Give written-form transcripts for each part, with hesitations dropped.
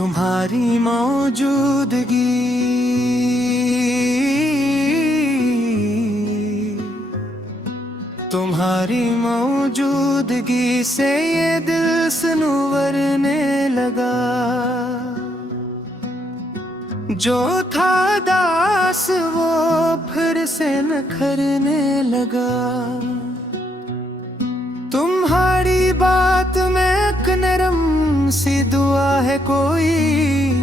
तुम्हारी मौजूदगी तुम्हारी मौजूदगी से ये दिल सनूवरने लगा। जो था दास वो फिर से नखरने लगा। तुम्हारी बात में एक नरम सी दुआ है, कोई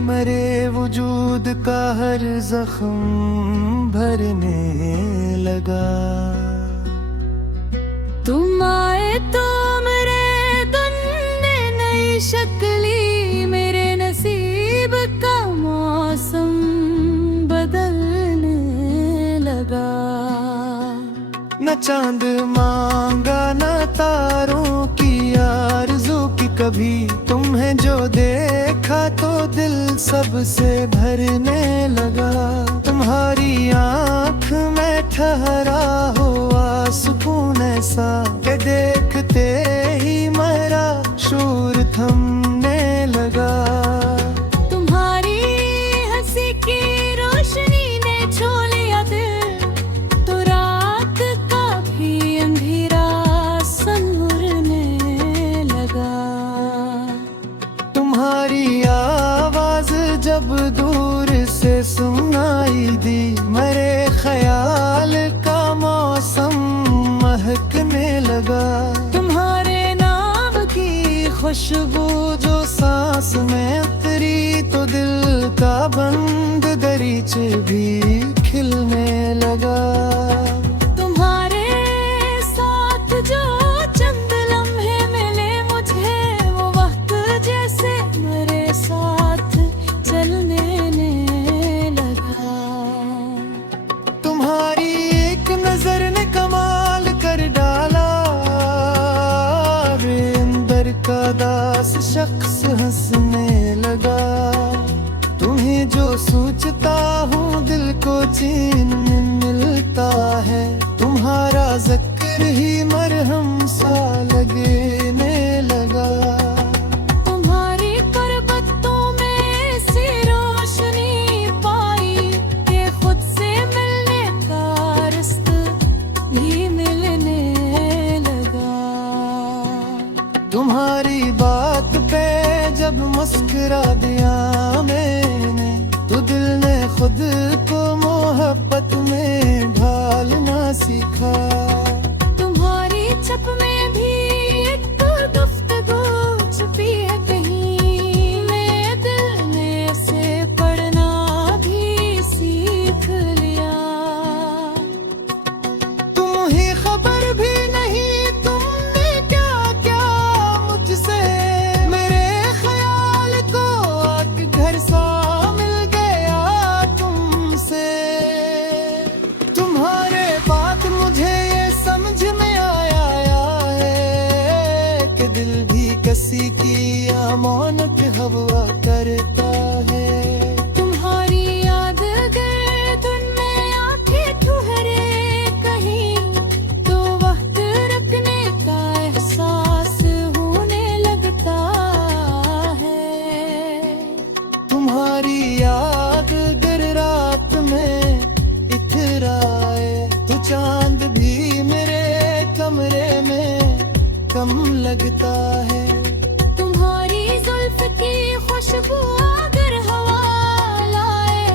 मरे वजूद का हर जख्म भरने लगा। तुम आए तो मेरे दिन ने नई शक्ली, मेरे नसीब का मौसम बदलने लगा। न चांद मांगा न तारों की आरज़ू की कभी, तुम्हें जो देखा तो दिल सबसे भरने लगा। तुम्हारी आँख में ठहरा हुआ सुकून ऐसा कि देखते ही मेरा शूर थमने लगा। तुम्हारी हंसी की रोशनी ने छू लिया दिल, तो रात का भी अंधेरा संवरने लगा। तुम्हारी आवाज जब दूर से सुनाई दी, मेरे ख्याल का मौसम महकने लगा। तुम्हारे नाम की खुशबू जो सांस में उतरी, तो दिल का बंद दरीचे भी खिलने लगा। तुम्हारे साथ जो चंद लम्हे मिले मुझे, वो वक्त जैसे मेरे साथ चलने लगा। तुम्हारी एक नजर ने कमाल कर डाला, अंदर का दास शख्स हंसने लगा। तुम्हें जो सोचता हूँ दिल को चैन मिलता है, तुम्हारा जिक्र ही मरहम सा लगने लगा। तुम्हारी पर्वतों में ऐसी रोशनी पाई कि खुद से मिलने का रास्ता भी मिलने लगा। तुम्हारी बात पे जब मुस्कुरा दिया मैंने, तो दिल ने खुद को मोहब्बत में ढालना सीखा। तुम्हारी छप में भी एक गुफ्तगू छुपी है कहीं, मेरे दिल ने से पढ़ना भी सीख लिया। तुम ही खबर भी नहीं तुमने क्या क्या मुझसे, मेरे ख्याल को आके घर सा मिल गया तुमसे। तुम्हारे बात मुझे ये समझ में आया है कि दिल भी किसी की अमानत हवा करता है। तुम्हारी याद अगर धुन में आंखें ठुहरे कहीं, तो वक्त रखने का एहसास होने लगता है। तुम्हारी याद अगर रात में इतराए, तो चांद भी मेरे कमरे में कम लगता है। तुम्हारी जुल्फ की खुशबू अगर हवा लाए,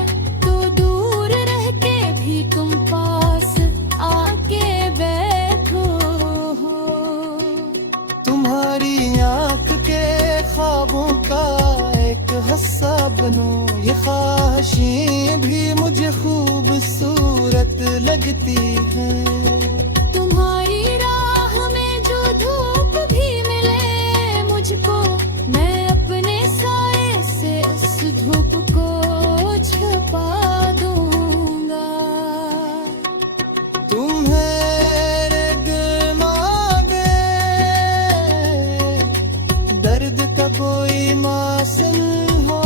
तो दूर रह के भी तुम पास आके बैठो। तुम्हारी आँख के ख्वाबों का एक हिस्सा बनो, ये ख्वाहिशें भी मुझे खूबसूरत लगती हैं। तुम्हारी राह में जो धूप भी मिले मुझको, मैं अपने साए से उस धूप को छुपा दूंगा। तुम्हारे दिमागे दर्द का कोई मासूम हो,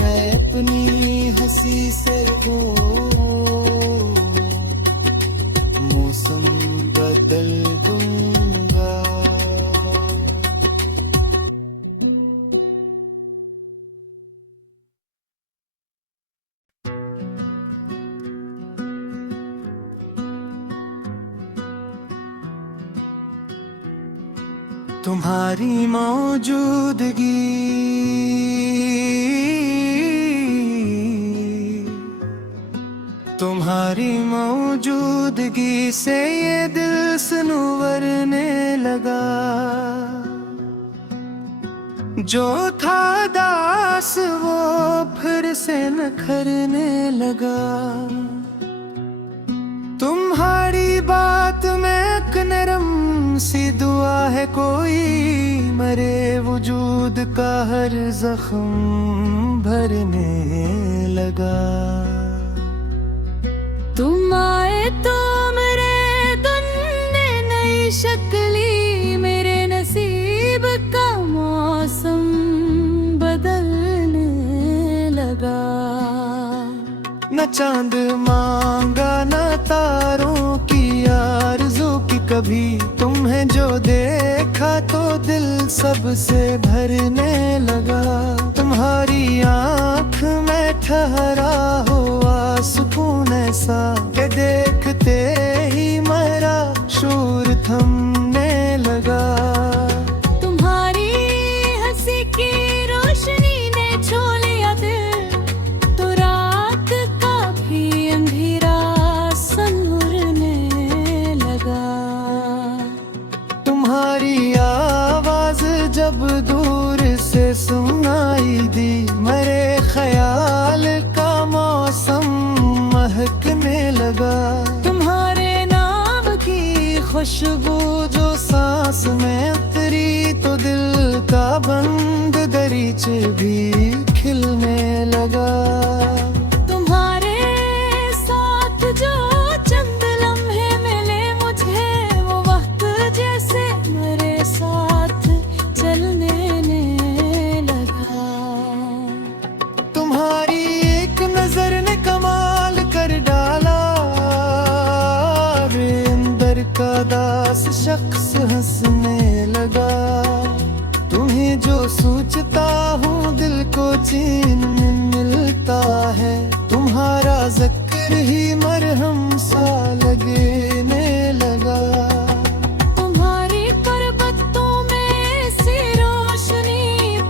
मैं अपनी हंसी से हूँ तुम्हारी मौजूदगी तुम्हारी मौजूदगी से ये दिल सनवरने लगा। जो था दास वो फिर से नखरने लगा। तुम्हारी बात में एक नरम सी दुआ है, कोई मरे वजूद का हर जख्म भरने लगा। तुम आए तो मेरे धुन ने नई शक्ली, मेरे नसीब का मौसम बदलने लगा। न चांद मांगा न तारों की आरज़ू की कभी, तुम्हें जो देखा तो दिल सबसे भरने लगा। तुम्हारी आँख में ठहरा हुआ सुकून ऐसा कि देखते ही मेरा शूर थमने लगा। तुम्हारी हंसी की रोशनी ने छू लिया दिल, तो रात का भी अंधेरा संवरने लगा। तुम्हारी आवाज जब दूर से सुनाई दी, मेरे ख्याल का मौसम महकने लगा। तुम्हारे नाम की खुशबू जो सांस में उतरी, तो दिल का बंद दरीचे भी खिलने लगा। तुम्हारे साथ जो चंद लम्हे मिले मुझे, वो वक्त जैसे मेरे साथ चलने लगा। तुम्हारी एक नजर ने कमाल कर डाला, रे अंदर का दास शख्स हंसने लगा। तुम्हें जो सोचता हूँ दिल को चैन मिलता है, तुम्हारा जिक्र ही मरहम सा लगने लगा। तुम्हारी पर्वतों में ऐसी रोशनी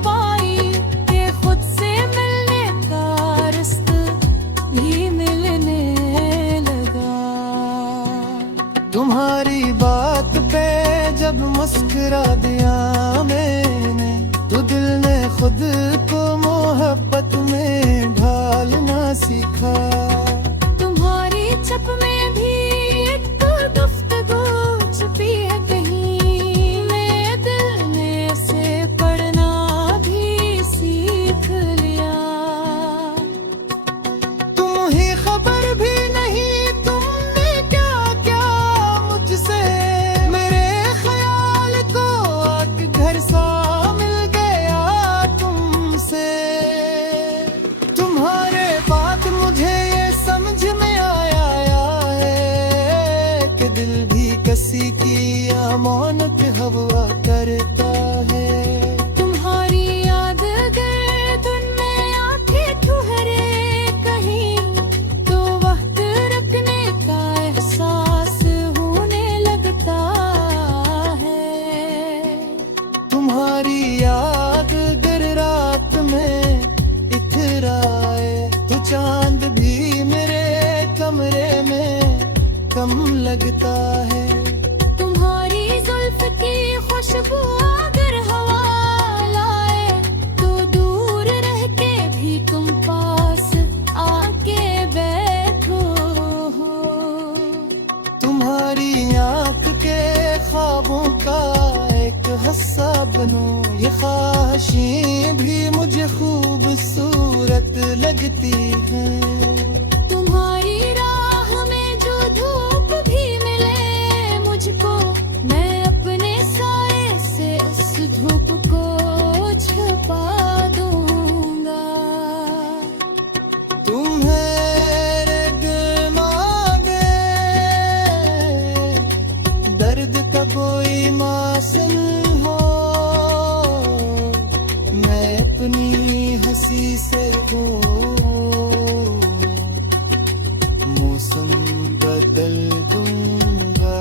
पाई कि खुद से मिलने का रास्ता भी मिलने लगा। तुम्हारी बात पे जब मुस्कुरा दिया मैंने, तो दिल ने खुद को मोहब्बत में ढालना सीखा। तुम्हारी छप में भी एक गुफ्तगू छुपी है कहीं, मेरे दिल ने से पढ़ना भी सीख लिया। तुम ही खबर भी नहीं तुमने क्या क्या मुझसे, मेरे ख्याल को आके घर सा मिल गया तुमसे। तुम्हारे बात मुझे ये समझ में आया है कि दिल भी किसी की अमानत हवा करता है। तुम्हारी याद अगर धुन में आंखें ठुहरे कहीं, तो वक्त रखने का एहसास होने लगता है। तुम्हारी याद अगर रात में इतराए, तो चांद भी मेरे कमरे में कम लगता है। तुम्हारी जुल्फ की खुशबू अगर हवा लाए, तो दूर रह के भी तुम पास आके बैठो हो। तुम्हारी आँख के ख्वाबों का एक हिस्सा बनो, ये ख्वाहिशें भी मुझे खूबसूरत लगती हैं। तुम्हारी राह में जो धूप भी मिले मुझको, मैं अपने साए से उस धूप को छुपा दूंगा। तुम्हारे दिल मांगे दर्द का कोई मासूम हो, मैं अपनी हंसी से मौसम बदल दूंगा।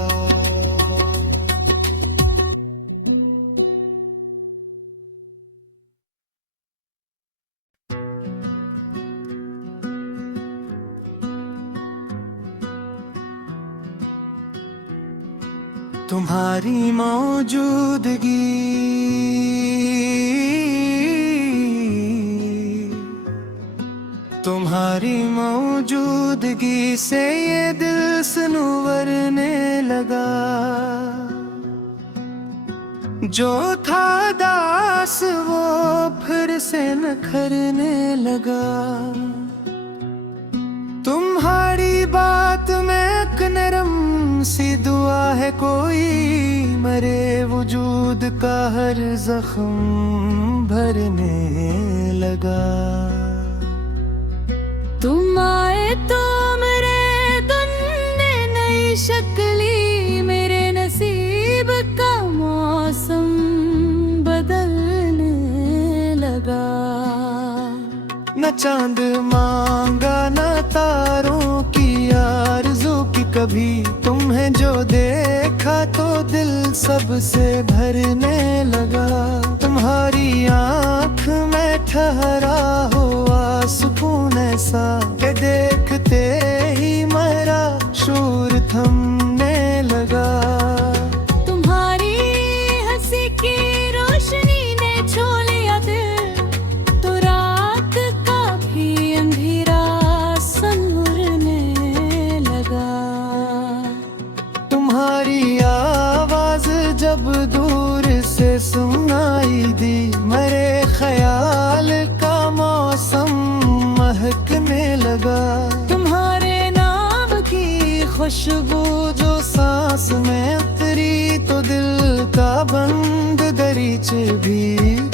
तुम्हारी मौजूदगी तुम्हारी मौजूदगी से ये दिल सनूवरने लगा। जो था दास वो फिर से नखरने लगा। तुम्हारी बात में एक नरम सी दुआ है, कोई मरे वजूद का हर जख्म भरने लगा। तुम आए तो मेरे दिन ने नई शक्ली, मेरे नसीब का मौसम बदलने लगा। न चांद मांगा न तारों की आरज़ू की कभी, तुम्हें जो देखा तो दिल सबसे भरने लगा। तुम्हारी आँख में ठहरा हुआ सुकून ऐसा कि देखते ही मेरा शूर थमने लगा। तुम्हारी हंसी की रोशनी ने छू लिया दिल, तो रात का भी अंधेरा संवरने लगा। तुम्हारी आवाज जब दूर से सुनाई दी, मेरे ख्याल का मौसम महकने लगा। तुम्हारे नाम की खुशबू जो सांस में उतरी, तो दिल का बंद दरीचे भी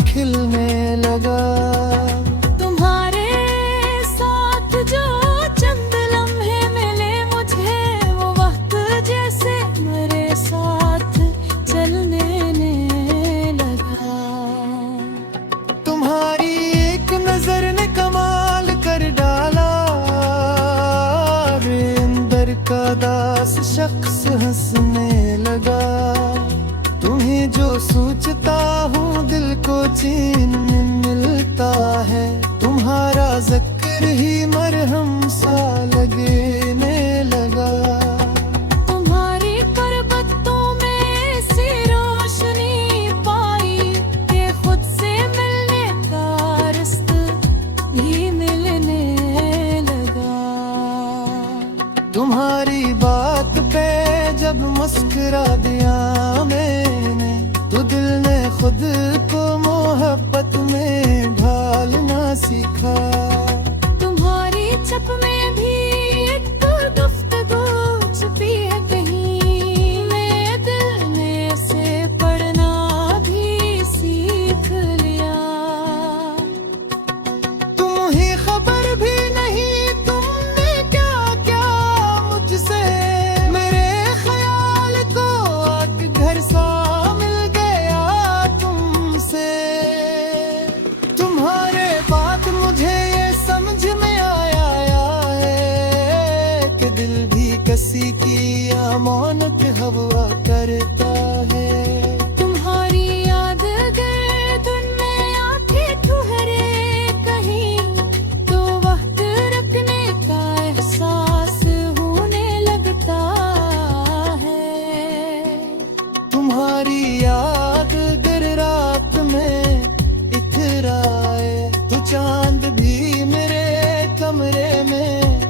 खिलने लगा। तुम्हारे साथ जो चंद लम्हे मिले मुझे, वो वक्त जैसे मेरे साथ चलने लगा। तुम्हारी एक नजर ने कमाल कर डाला, रे अंदर का दास शख्स हंसने लगा। तुम्हें जो सोचता हूँ दिल को चैन मिलता है, तुम्हारा जिक्र ही मरहम सा लगने लगा। तुम्हारी पर्वतों में ऐसी रोशनी पाई कि खुद से मिलने का रास्ता भी मिलने लगा। तुम्हारी बात पे जब मुस्कुरा दिया मैंने, तो दिल ने खुद को मोहब्बत में ढालना सीखा। तुम्हारी छप में भी एक गुफ्तगू छुपी है कहीं, मेरे दिल ने से पढ़ना भी सीख लिया। तुम्हें खबर भी नहीं तुमने क्या क्या मुझसे, मेरे ख्याल को आके घर सा मिल गया तुमसे। तुम्हारे बात मुझे ये समझ में आया है कि दिल भी किसी की अमानत हवा करता है। तुम्हारी याद अगर धुन में आंखें ठुहरे कहीं, तो वक्त रखने का एहसास होने लगता है। तुम्हारी याद अगर रात में इतराए, तो चांद भी मेरे कमरे में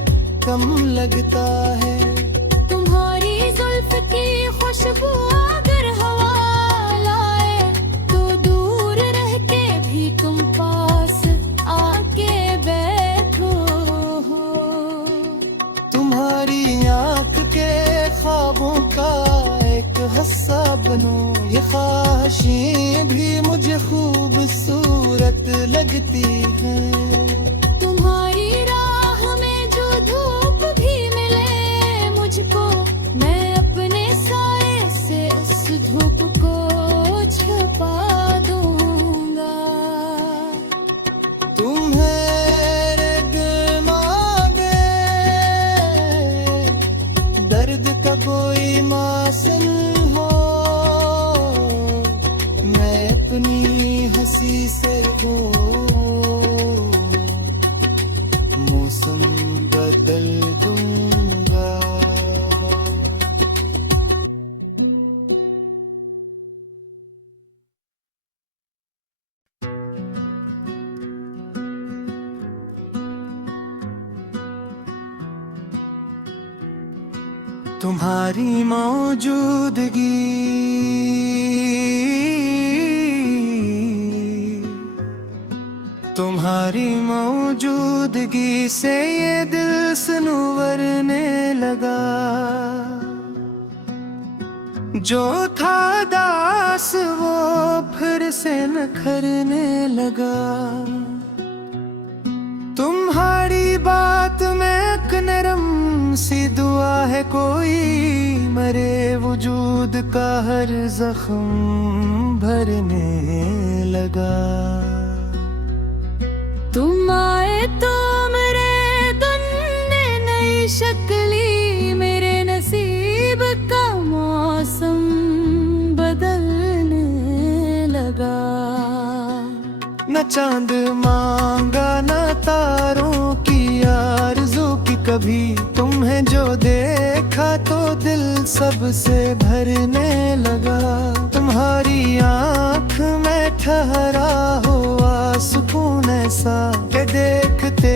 कम लगता है। तुम्हारी जुल्फ की खुशबू अगर हवा लाए, तो दूर रह के भी तुम पास आके बैठो हो। तुम्हारी आँख के ख्वाबों का एक हिस्सा बनो, ये ख्वाहिशें भी मुझे खूबसूरत लगती हैं। तुम्हारी राह में जो धूप भी मिले मुझको, मैं अपने साए से उस धूप को छुपा दूंगा। तुम्हारे दिल मांगे दर्द का कोई मासिल हो, मैं अपनी हंसी से वो मौसम बदल दूंगा। तुम्हारी मौजूदगी तुम्हारी मौजूदगी से ये दिल सनवरने लगा। जो था दास वो फिर से नखरने लगा। तुम्हारी बात में एक नरम सी दुआ है, कोई मरे वजूद का हर जख्म भरने लगा। तुम आए तो मेरे दिन ने नई शक्ली, मेरे नसीब का मौसम बदलने लगा। न चांद मांगा न तारों की आरज़ू की कभी, तुम्हें जो देखा तो दिल सबसे भरने लगा। तुम्हारी आँख में ठहरा हुआ सुकून ऐसा कि देखते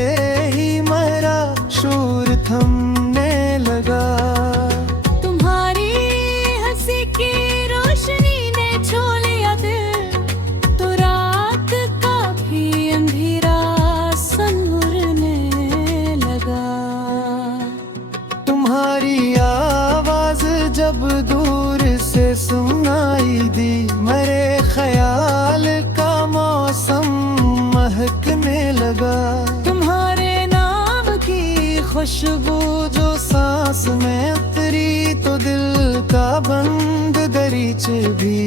ही मेरा शूर थमने लगा। तुम्हारी हंसी की रोशनी ने छू लिया दिल, तो रात का भी अंधेरा संवरने लगा। तुम्हारी आवाज जब दूर से सुनाई दी, मेरे ख्याल का मौसम महकने लगा। तुम्हारे नाम की खुशबू जो सांस में उतरी, तो दिल का बंद दरीचे भी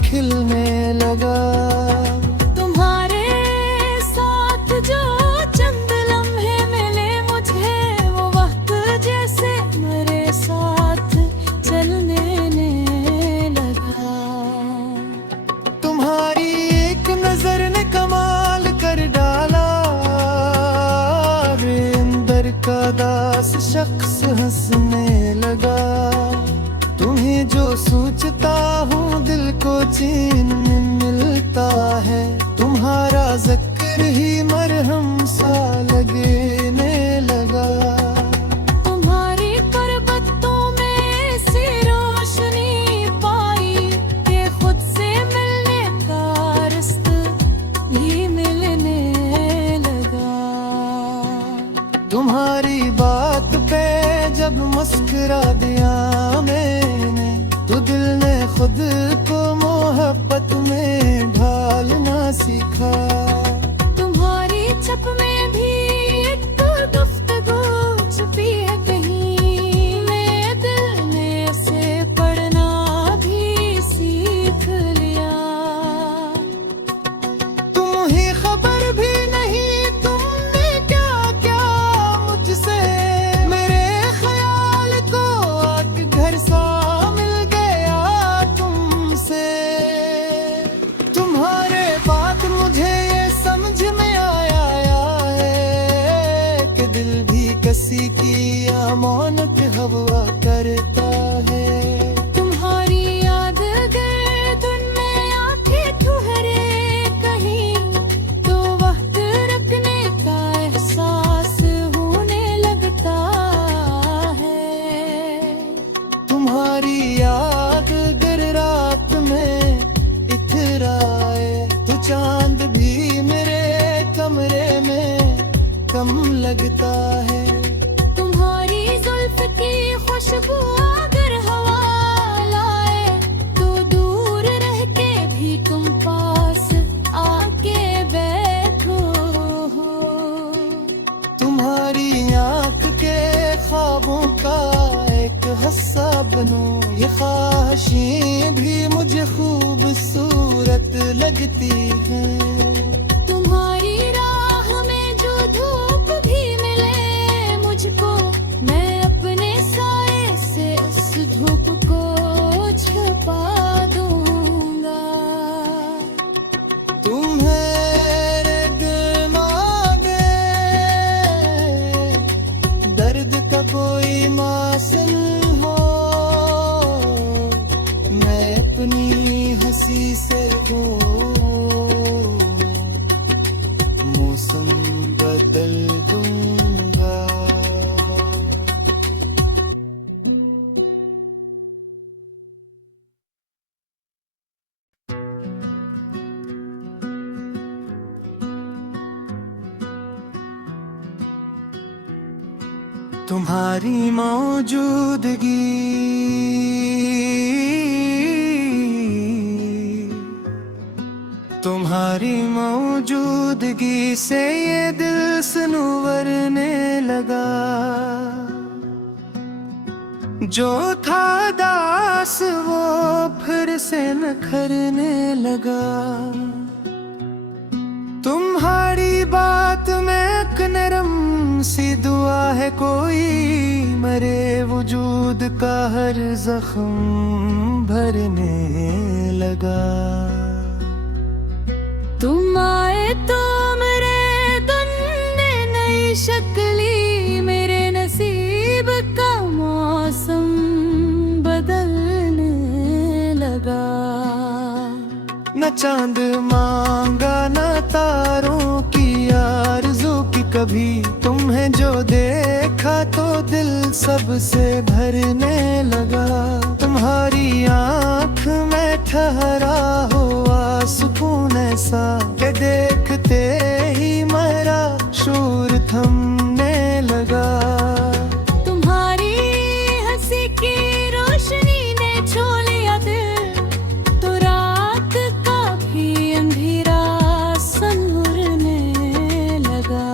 खिलने लगा। तुम्हारे साथ जो चंद लम्हे मिले मुझे, वो वक्त जैसे मेरे साथ चलने लगा। तुम्हारी एक नजर ने कमाल कर डाला, रे अंदर का दास शख्स हंसने लगा। तुम्हें जो सोचता हूँ दिल को चैन मिलता है, तुम्हारा जिक्र ही मरहम सा लगने लगा। तुम्हारी पर्वतों में ऐसी रोशनी पाई कि खुद से मिलने का रास्ता भी मिलने लगा। तुम्हारी बात पे जब मुस्कुरा दिया मैंने, तो दिल ने खुद को मोहब्बत में ढालना सीखा। तुम्हारी छप में भी एक गुफ्तगू छुपी है कहीं, मेरे दिल ने से पढ़ना भी सीख लिया। तुम्हें खबर भी नहीं तुमने क्या क्या मुझसे, मेरे ख्याल को आके घर सा मिल गया तुमसे। तुम्हारे बात मुझे ये समझ में आया है कि दिल भी किसी की अमानत हवा करता है। तुम्हारी याद गए धुन में आंखें ठुहरे कहीं, तो वक्त रखने का एहसास होने लगता है। तुम्हारी याद अगर रात में इथराए, तो चांद भी मेरे कमरे में कम लगता है। तुम्हारी जुल्फ की खुशबू अगर हवा लाए, तो दूर रह के भी तुम पास आके बैठो हो। तुम्हारी आँख के ख्वाबों का एक हिस्सा बनूं, ये ख्वाहिशें भी मुझे खूबसूरत लगती हैं। तुम्हारी राह में जो धूप भी मिले मुझको, मैं अपने साए से तुम्हारी मौजूदगी तुम्हारी मौजूदगी से ये दिल सनूवरने लगा। जो था दास वो फिर से नखरने लगा। तुम्हारी बात में एक नरम सी दुआ है, कोई मरे वजूद का हर जख्म भरने लगा। तुम आए तो मेरे धुन ने नई शक्ली, मेरे नसीब का मौसम बदलने लगा। न चांद मांगा न तारों की आरज़ू की कभी, तुम्हें जो देखा तो दिल सबसे भरने लगा। तुम्हारी आँख में ठहरा हुआ सुकून ऐसा कि देखते ही मेरा शूर थमने लगा। तुम्हारी हंसी की रोशनी ने छू लिया दिल, तो रात का भी अंधेरा संवरने लगा।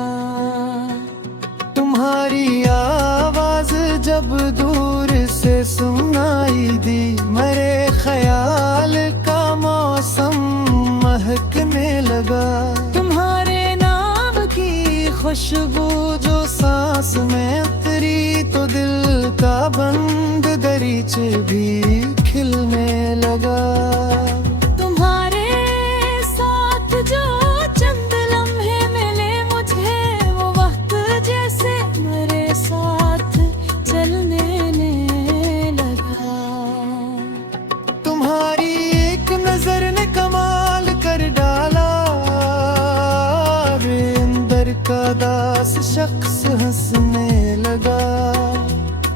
तुम्हारी आवाज जब दूर से सुनाई दी, मेरे ख्याल का मौसम महकने लगा। तुम्हारे नाम की खुशबू जो सांस में उतरी, तो दिल का बंद दरीचे भी खिलने लगा। तुम्हारे साथ जो चंद लम्हे मिले मुझे, वो वक्त जैसे मेरे साथ चलने लगा। तुम्हारी एक नजर ने कमाल कर डाला, रे अंदर का दास शख्स हंसने लगा।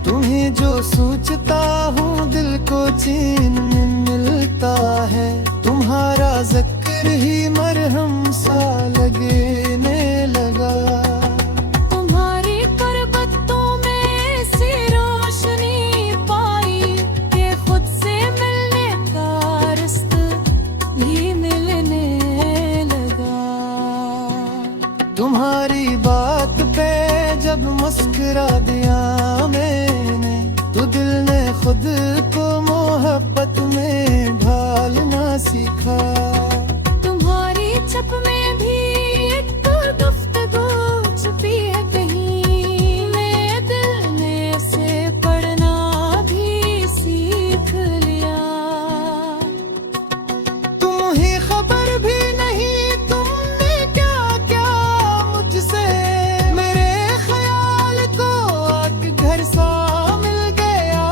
तुम्हें जो सोचता हूँ दिल को चैन मिलता है, तुम्हारा जिक्र ही मरहम सा लगने लगा। तुम्हारी पर्वतों में ऐसी रोशनी पाई कि खुद से मिलने का रास्ता भी मिलने लगा। तुम्हारी बात पे जब मुस्कुरा दिया मैंने, तो दिल ने खुद को मोहब्बत में ढालना सीखा। तुम्हारी छप में भी एक गुफ्तगू छुपी है कहीं, मेरे दिल ने से पढ़ना भी सीख लिया। तुम ही खबर भी नहीं तुमने क्या क्या मुझसे, मेरे ख्याल को आके घर सा मिल गया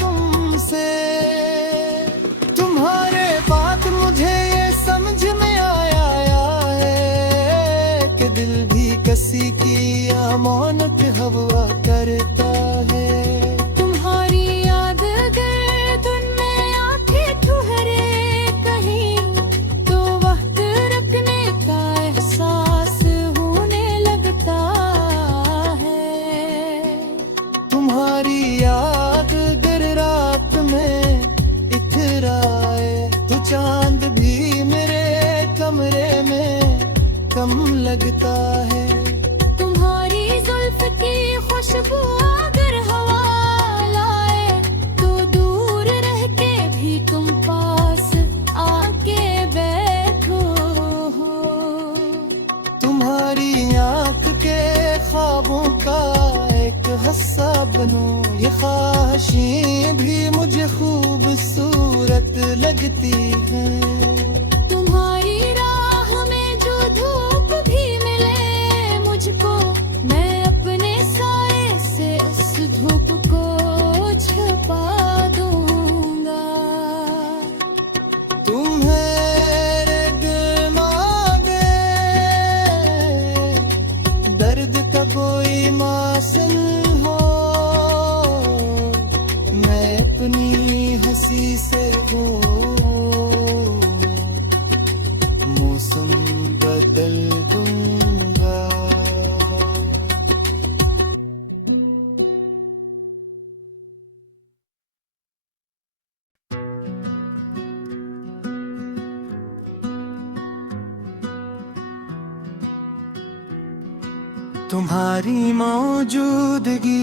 तुमसे। तुम्हारे बात मुझे ये समझ में आया है कि दिल भी किसी की अमानत हवा करता है। तुम्हारी याद अगर धुन में आंखें ठुहरे कहीं, तो वक्त रखने का एहसास होने लगता है। तुम्हारी याद अगर रात में इतराए, तो चांद भी मेरे कमरे में कम लगता है। तुम्हारी जुल्फ की खुशबू अगर हवा लाए, तो दूर रह के भी तुम पास आके बैठो हो। तुम्हारी आँख के ख्वाबों का एक हिस्सा बनूं, ये ख्वाहिशें भी मुझे खूबसूरत लगती हैं। तुम्हारी राह में जो धूप भी मिले मुझको, मैं अपने साए से उस धूप को छुपा दूंगा। तुम्हारे दिल मांगे दर्द का कोई मासन हो, मैं अपनी हंसी से हूँ मौसम बदल दूंगा। तुम्हारी मौजूदगी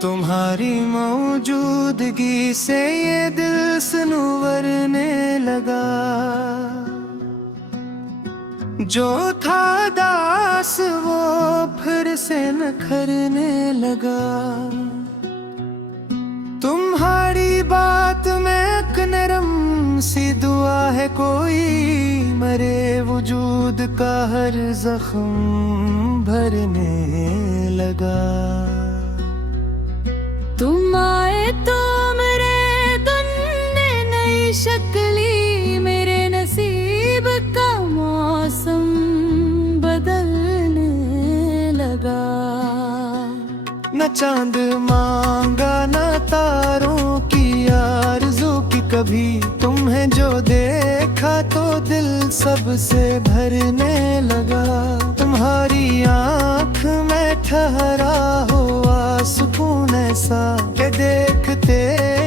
तुम्हारी मौजूदगी से ये दिल सनवरने लगा। जो था दास वो फिर से नखरने लगा। तुम्हारी बात में एक नरम सी दुआ है, कोई मरे वजूद का हर जख्म भरने लगा। तुम आए तो मेरे धुन ने नई शक्ली, मेरे नसीब का मौसम बदलने लगा। न चांद मांगा न तारों की आरज़ू की कभी, तुम्हें जो देखा तो दिल सबसे भरने लगा। तुम्हारी आँख में ठहरा हुआ सुकून ऐसा कि देखते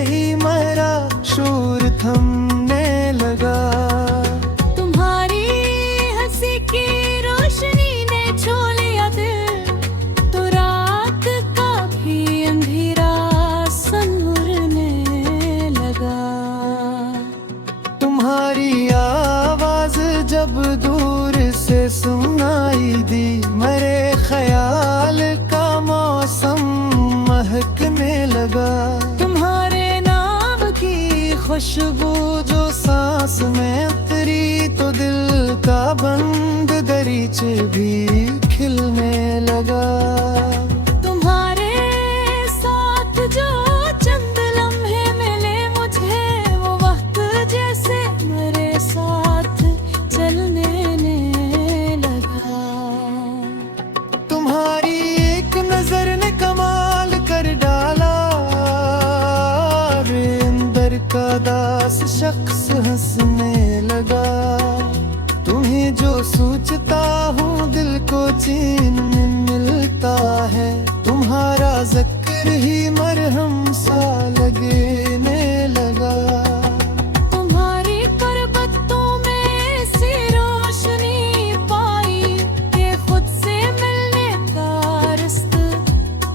ही मेरा शूर थमने लगा। तुम्हारी हंसी की रोशनी ने छू लिया दिल, तो रात का भी अंधेरा संवरने लगा। तुम्हारी आवाज जब दूर से सुनाई दी, मेरे ख्याल का मौसम महकने लगा। तुम्हारे नाम की खुशबू जो सांस में उतरी, तो दिल का बंद दरीचे भी खिलने लगा। तुम्हारे साथ जो चंद लम्हे मिले मुझे, वो वक्त जैसे मेरे साथ चलने लगा। तुम्हारी एक नजर ने कमाल कर डाला, अंदर का दास शख्स हंसने लगा। तुम्हें जो सोचता हूँ दिल को चैन मिलता है, तुम्हारा जिक्र ही मरहम सा लगने लगा। तुम्हारी परबतों में ऐसी रोशनी पाई कि खुद से मिलने का रास्ता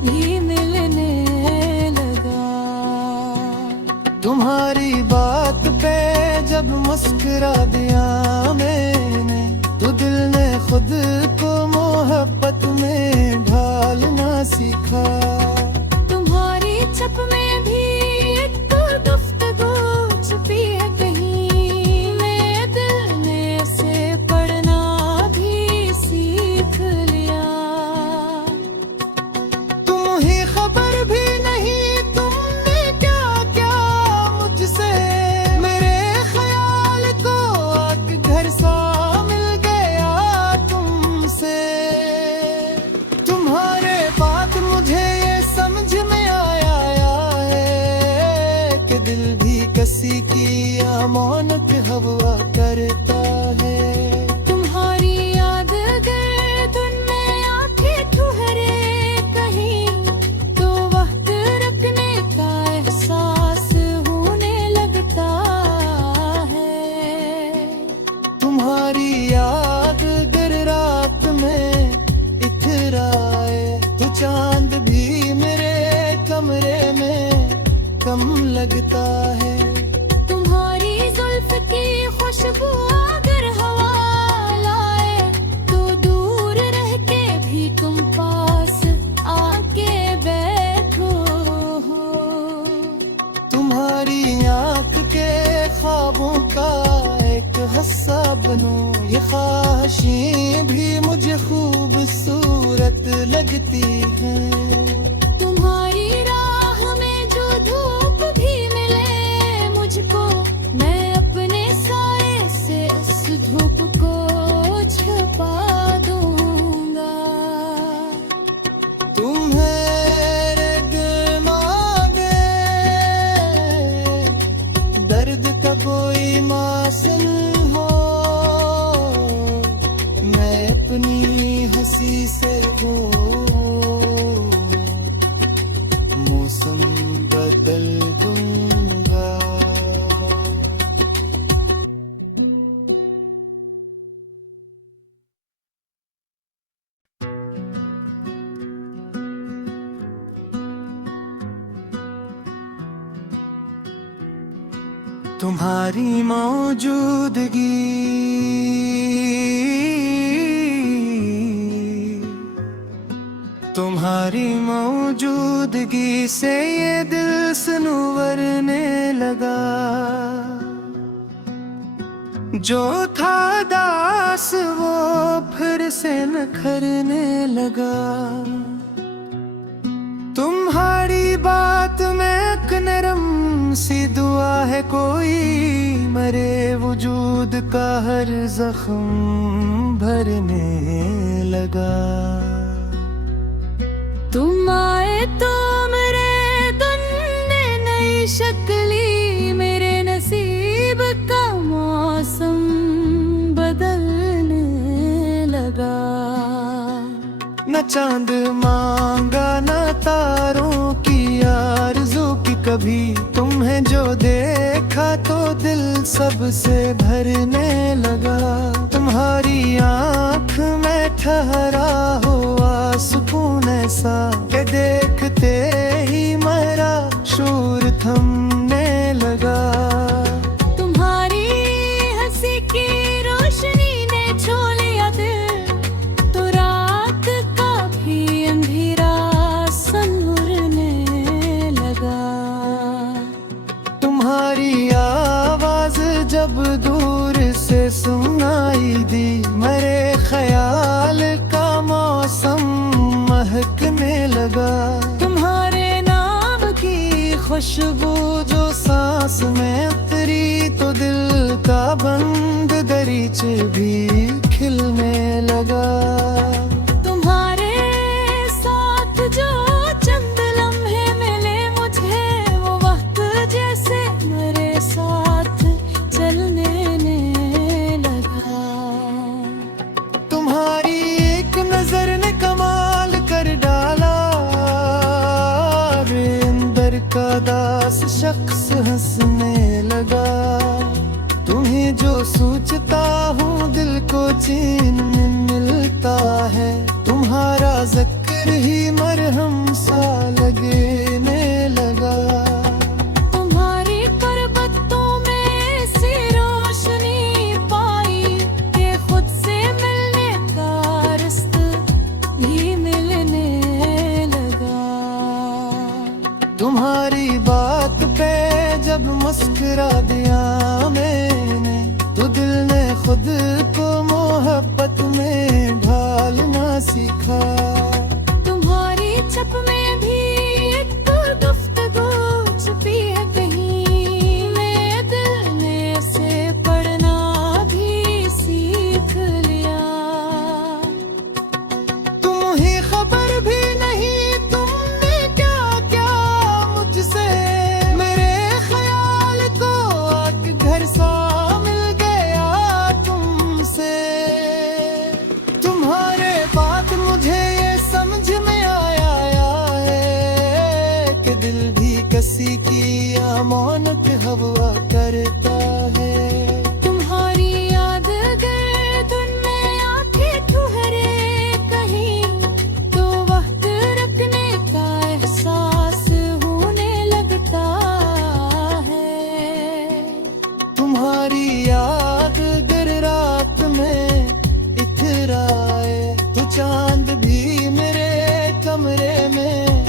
भी मिलने लगा। तुम्हारी बात पे जब मुस्कुरा दिया मैंने, तो दिल ने खुद को मोहब्बत में ढालना सीखा। तुम्हारी छप में भी एक गुफ्तगू छुपी है कहीं, मेरे दिल ने से पढ़ना भी सीख लिया। तुम ही खबर भी नहीं तुमने क्या क्या मुझसे, मेरे ख्याल को आके घर सा मिल गया तुमसे। तुम्हारे बात मुझे ये समझ में आया है कि दिल भी किसी की अमानत हवा करता है। तुम्हारी याद अगर धुन में आंखें ठुहरे कहीं, तो वक्त रखने का एहसास होने लगता है। तुम्हारी याद अगर रात में इतराए, तो चांद भी मेरे कमरे में कम लगता है। तुम्हारी जुल्फ की खुशबू अगर हवा लाए, तो दूर रह के भी तुम पास आके बैठो हो। तुम्हारी आँख के ख्वाबों का एक हिस्सा बनूं, ये ख्वाहिशें भी मुझे खूबसूरत लगती हैं। तुम्हारी राह में जो धूप भी मिले मुझको, मैं अपने साए से उस धूप को छुपा दूंगा। तुम्हारे दिमागे दर्द का कोई मासन हो, मैं अपनी हंसी से हूँ मौसम बदल दूंगा। तुम्हारी मौजूदगी तुम्हारी मौजूदगी से ये दिल सनूवरने लगा। जो था दास वो फिर से नखरने लगा। तुम्हारी बात में एक नरम सी दुआ है, कोई मरे वजूद का हर जख्म भरने लगा। तुम आए तो मेरे दिन ने नई शक्ली, मेरे नसीब का मौसम बदलने लगा। न चांद मांगा न तारों की आरज़ू की कभी, तुम्हें जो देखा तो दिल सबसे भरने लगा। तुम्हारी आँख में ठहरा हुआ सुकून ऐसा कि देखते ही मेरा शूर थमने लगा। तुम्हारी हंसी की रोशनी ने छू लिया दिल, तो रात का भी अंधेरा संवरने लगा। तुम्हारी आवाज जब दूर से सुनाई दी, मेरे ख्याल का मौसम महकने लगा। तुम्हारे नाम की खुशबू जो सांस में उतरी, तो दिल का बंद दरीचे भी खिलने लगा। तुम्हारे साथ जो चंद लम्हे मिले मुझे, वो वक्त जैसे मेरे साथ चलने लगा। तुम्हारी एक नजर ने कमाल कर डाला, रे अंदर का दास शख्स हंसने लगा। तुम्हें जो सोचता हूँ दिल को चैन मिलता है, तुम्हारा जिक्र ही मरहम सा लगने लगा। तुम्हारी करबतों में ऐसी रोशनी पाई कि खुद से मिलने का रास्ता भी मिलने लगा। तुम्हारी बात पे जब मुस्कुरा दिया मैंने, तो दिल ने खुद को मोहब्बत में ढालना सीखा। तुम्हारी छप में भी एक गुफ्तगू छुपी है कहीं, मेरे दिल ने से पढ़ना भी सीख लिया। तुम ही खबर भी नहीं तुमने क्या क्या मुझसे, मेरे ख्याल को आके घर सा मिल गया तुमसे। तुम्हारे बात मुझे ये समझ में आया है कि दिल भी किसी की अमानत हवा करता है। तुम्हारी याद गर्दन में आके ठहरे कहीं, तो वक्त रखने का एहसास होने लगता है। तुम्हारी याद गर रात में इतराए, तो चांद भी मेरे कमरे में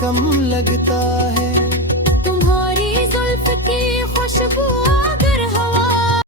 कम लगता है। तुम्हारी जुल्फ की खुशबू